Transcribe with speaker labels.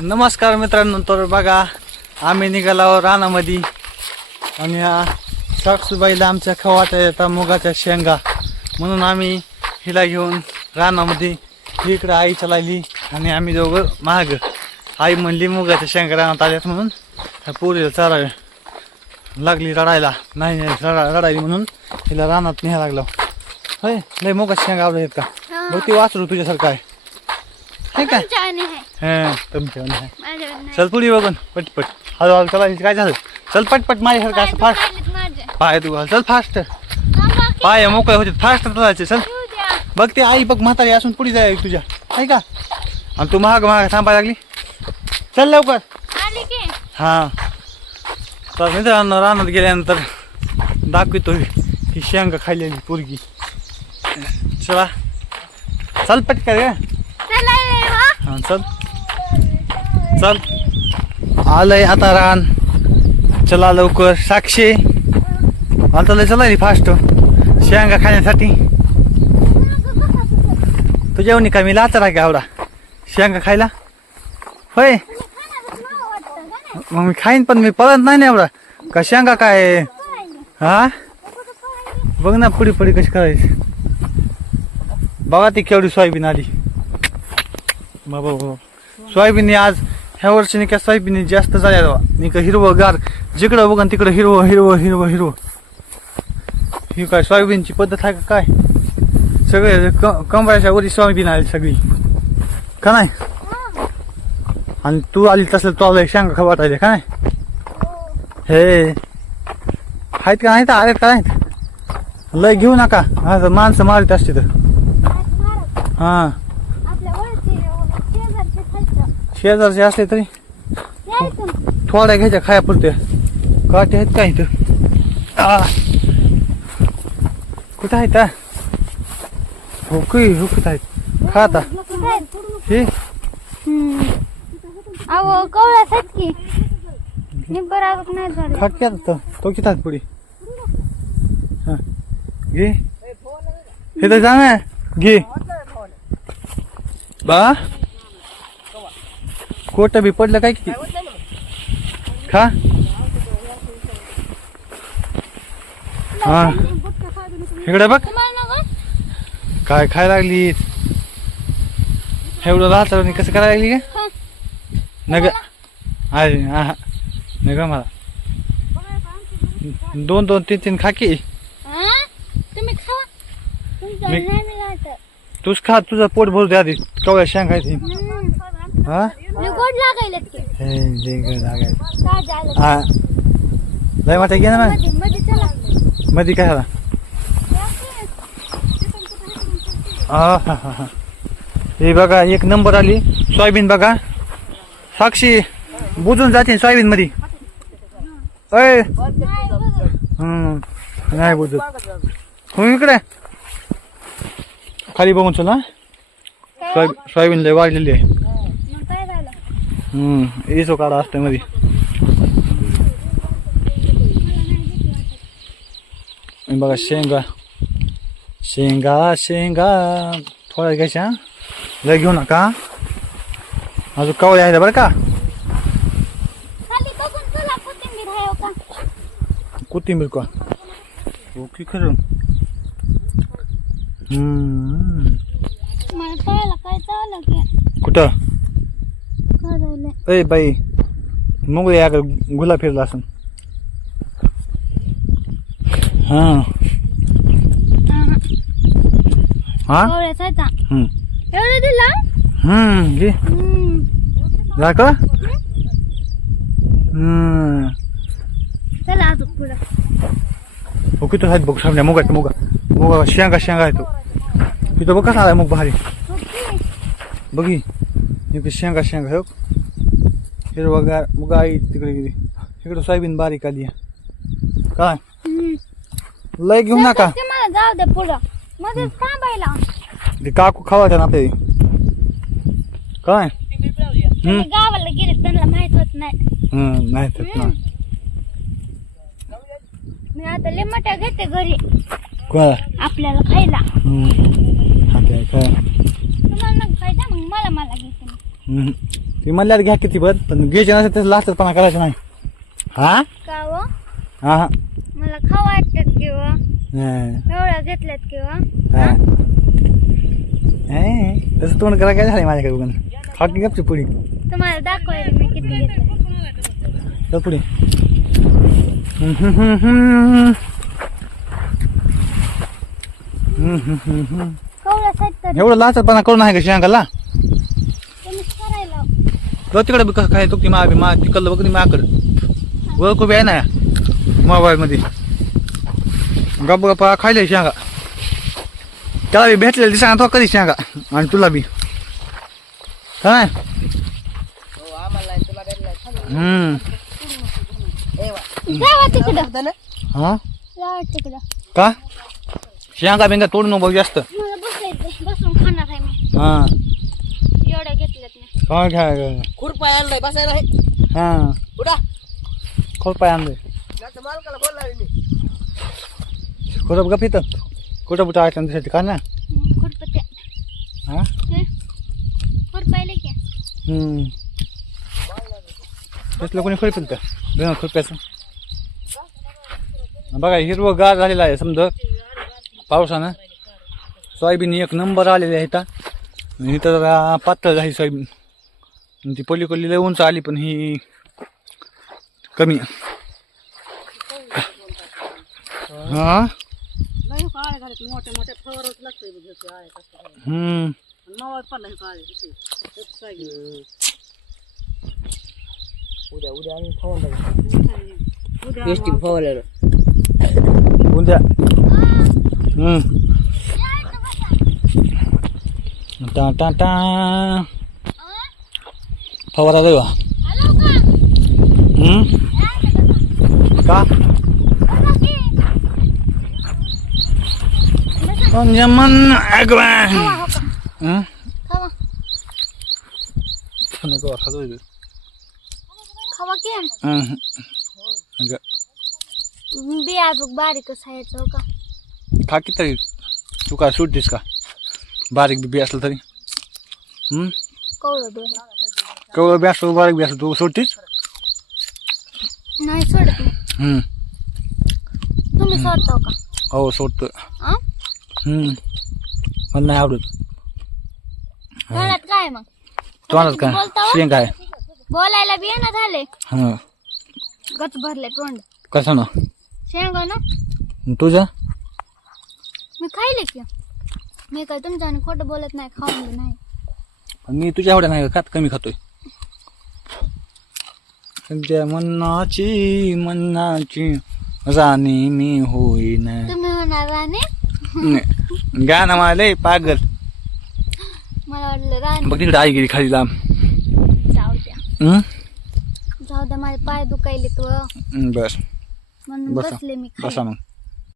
Speaker 1: नमस्कार मित्रांनो तर बघा आम्ही निघालो रानामध्ये. आणि हा साक्षूबाईला आमच्या खवाट्या येतात मुगाच्या शेंगा. म्हणून आम्ही हिला घेऊन रानामध्ये इकडं आई चलायली आणि आम्ही दोघं महाग आई म्हणली मुगाच्या शेंगा रानात आल्यात म्हणून पोरीला चारावे लागली रडायला. नाही नाही रडा रडायली म्हणून हिला रानात न्यायला लागलो. होय लय मुगाच्या शेंगा आवडत का? बघ ती वासरू तुझ्यासारखं आहे.
Speaker 2: तुमच्यावानी आहे.
Speaker 1: हा तुमच्या आहे. चल पुढे बघून पटपट. हळूहळू चला काय झालं? चल पटपट माझ्यासारखं असं फास्ट. पाय तू घाल. चल फास्ट पाय मोकळे होते फास्ट चालायचे चल. बघ ते आई बघ म्हातारी असून पुढे जाय तुझ्या. आहे का? आणि तू महाग महाग थांबायला लागली. चल लवकर. हा. तर मित्रांनो रानात गेल्यानंतर दाखवितो ही शेंगा खाल्लेली पोरगी. चला. चल पटकन रे
Speaker 2: चला रे, हा.
Speaker 1: चल. चल. आलंय आता रान. चला लवकर. साक्षी. आता लय चला फास्ट शेंगा खाण्यासाठी. तुझ्या का? मी लाचा का आवडा शेंगा खायला? होय. मग मी खाईन पण मी पळत नाही ना एवढा. का शेंगा काय? हा? बघ ना पुढी पुढी कशी करायची. बघा ती केवढी सोयाबीन आली. बाबा बाबा सोयाबीन आज ह्या वर्षी नाही का सोयाबीन जास्त झाल्या नाही का हिरवं गार. जिकडं बघा तिकडं हिरवं हिरवं हिरवं हिरवं. ही काय सोयाबीनची पद्धत आहे का काय? सगळे क- वरी सोयाबीन आली सगळी. का नाही? आणि तू आली तसलं तू आलं शेंगा खवाट आले का नाही? हे. आहेत का नाहीत? आहेत का नाहीत? लय घेऊ नका. आता माणसं मारित असते तर. हां
Speaker 2: आपल्या ओळखीचे, शेजारचे खायचं.
Speaker 1: शेजारचे असले तरी. थोड्या घ्यायच्या खाया पुरते काटे आहेत का इथं. कुठं आहेत हा? हो की हो कुठं आहेत खा आता
Speaker 2: कुठं आहेत?
Speaker 1: हे.
Speaker 2: अहो आहेत की नाही झाले
Speaker 1: तो. तो किती आहेत पुढे हा. घे हे तर जा ना घे बा कोट बी पडलं काय किती खा हा इकडे बघ? काय खायला लागली एवढं राहतं कसं करायला लागली का
Speaker 2: हा.
Speaker 1: नग हा नग मला दोन दोन तीन तीन खा की?
Speaker 2: तुम्ही खावा तुमच्या
Speaker 1: मी-
Speaker 2: नाही मिळालं.
Speaker 1: तूच खा तुझं पोट भरू दे आधी कवळ्या शेंग खायची. हा?
Speaker 2: गोड की.
Speaker 1: हे. हा. लय वाटा घे ना मग?
Speaker 2: मध्ये मध्ये चला.
Speaker 1: मध्ये काय झाला? हा हा हा हा. हे बघा एक नंबर आली. सोयाबीन बघा. साक्षी बुजून जाते सोयाबीन मध्ये अय हम्म. नाही बुजत. हो इकडे. खाली बघून चल. हा सोयाबीन लय वाढलेली आहे.
Speaker 2: काय
Speaker 1: हम्म इसो काढा असते मध्ये बघा शेंगा. शेंगा शेंगा. थोड्या घ्यायच्या लय घेऊ नका अजून कवळे आहे बरं का?
Speaker 2: कोथिंबीर हो का?
Speaker 1: कोथिंबीर का? ओके खरं. हम्म. कुठं? ए बाई मग या गुला फिरला असं हां. हां?
Speaker 2: हा. एवढं दिला?
Speaker 1: हम्म घे.
Speaker 2: चला
Speaker 1: किती आहेत बघ सामने मुगा मुगा. मुगा शेंगा शेंगा आहे तो. तिथं बघ कसा आलाय मग भारी. बघी. इकडे शेंगा शेंगा हो. हिरवा मुगा आई तिकडे गेली. इकडे सोयाबीन बारीक आली. काय. लय घेऊ नका.
Speaker 2: ते मला जाऊ दे पुढं. मध्येच थांबायला.
Speaker 1: ते काकू खावायच्या ना आपल्या काय?
Speaker 2: गावाला गेले त्यांना माहीत होत नाही.
Speaker 1: हम्म नाही तर ना.
Speaker 2: मी आता लिमट्या घेते घरी. आपल्याला खायला.
Speaker 1: हा काय काय
Speaker 2: तुम्हाला नका खायचा मग मला मला घेते.
Speaker 1: ती म्हणल्यावर घ्या किती पण पण घ्यायचे नसेल तर लाचपणा करायचं नाही. हा?
Speaker 2: का
Speaker 1: हा हा.
Speaker 2: मला खाऊ वाटतात किंवा
Speaker 1: हा.
Speaker 2: घेतल्यात किंवा
Speaker 1: हा. तसं तोंड करा काय झालंय माझ्याकडे बघून? फाकी गपची पुढी?
Speaker 2: तुम्हाला दाखवायला मी किती घेतलं
Speaker 1: तर पुढे.
Speaker 2: कवळा
Speaker 1: एवढं लाचपणा करून आहे का शियांकाला
Speaker 2: करायला
Speaker 1: तो तिकडे बी कसं काय तो की मा मा तिकडलं बघ माकडं. ओळख बी आहे ना मोबाईल मध्ये गप गप्पा खायला शेंगा. त्याला बी भेटलेलं दिसा तो कधी शेंगा? आणि तुला बी. काय? हा? का? शेंगा बिंगा तोडू नको जास्त. हा. काय घ्या
Speaker 3: खुरपाय आणलाय बसायला आहे.
Speaker 1: हा.
Speaker 3: उडा.
Speaker 1: खोल पाय आणले
Speaker 3: नाही मालकाला बोललाय मी.
Speaker 1: कुठं गप इथं. कुठं कुठं ऐकलं दिसत का ना
Speaker 2: खुरपत्या.
Speaker 1: हा?
Speaker 2: खुरपायले की
Speaker 1: हम्म. तसलं कोणी खुरपेल का? बिना खुरप्याचं. बघा हिरवं गार झालेलं आहे समजा. पावसानं. सोयाबीन एक नंबर आलेली आहे इथं. आणि इथं जरा पातळ झाली सोयाबीन. ती पलीकडली लय उंच आली पण ही कमी. हा?
Speaker 3: नाही काळे घालत मोठे मोठे फवारच लागतंय बघ ह्याचे आहे कसं आहे.
Speaker 1: हम्म.
Speaker 3: आणि मावळ पडला काळे इथे. हेच काय. उद्या उद्या आम्ही फवारलं
Speaker 2: उद्या
Speaker 1: हम्म. टा टा टा. फवारा
Speaker 2: हॅलो का?
Speaker 1: हम्म? का? पंजमन अगवान
Speaker 2: खावा हो? का
Speaker 1: नको.
Speaker 2: खावा की का?
Speaker 1: खा की तरी. तू सुटतीस का? बारीक बी असलं तरी. हम्म
Speaker 2: कवळं
Speaker 1: केवळ बी असलं बारीक बी तू सुटतीस
Speaker 2: नाही सोडत मी
Speaker 1: हम्म.
Speaker 2: तुम्ही सोडता का?
Speaker 1: हो सोडतो
Speaker 2: आ?
Speaker 1: हम्म. मला नाही आवडत.
Speaker 2: घरात काय मग?
Speaker 1: तोंडात काय?
Speaker 2: बोलता हो?
Speaker 1: शेंग काय
Speaker 2: बोलायला बी ना झाले
Speaker 1: हा.
Speaker 2: गच भरले तोंड.
Speaker 1: कसं ना
Speaker 2: शेंग ना?
Speaker 1: तुझं
Speaker 2: मी खायले की. मी काय तुमच्या खोटं बोलत नाही खाऊन बी नाही.
Speaker 1: मी तुझ्या एवढ्या नाही खात कमी खातोय. तुझ्या मनाची मनाची राणी मी होईन.
Speaker 2: तुम्ही होणार राणे?
Speaker 1: गाणं मला पागल.
Speaker 2: मला वाटलं राणे.
Speaker 1: बघ तिकडे आई गेली खाली लांब.
Speaker 2: जाऊ द्या.
Speaker 1: हम्म?
Speaker 2: जाऊ द्या माझे पाय दुखायले तो म्हणून
Speaker 1: बसा.
Speaker 2: बसले मी खाली.
Speaker 1: बसा मग.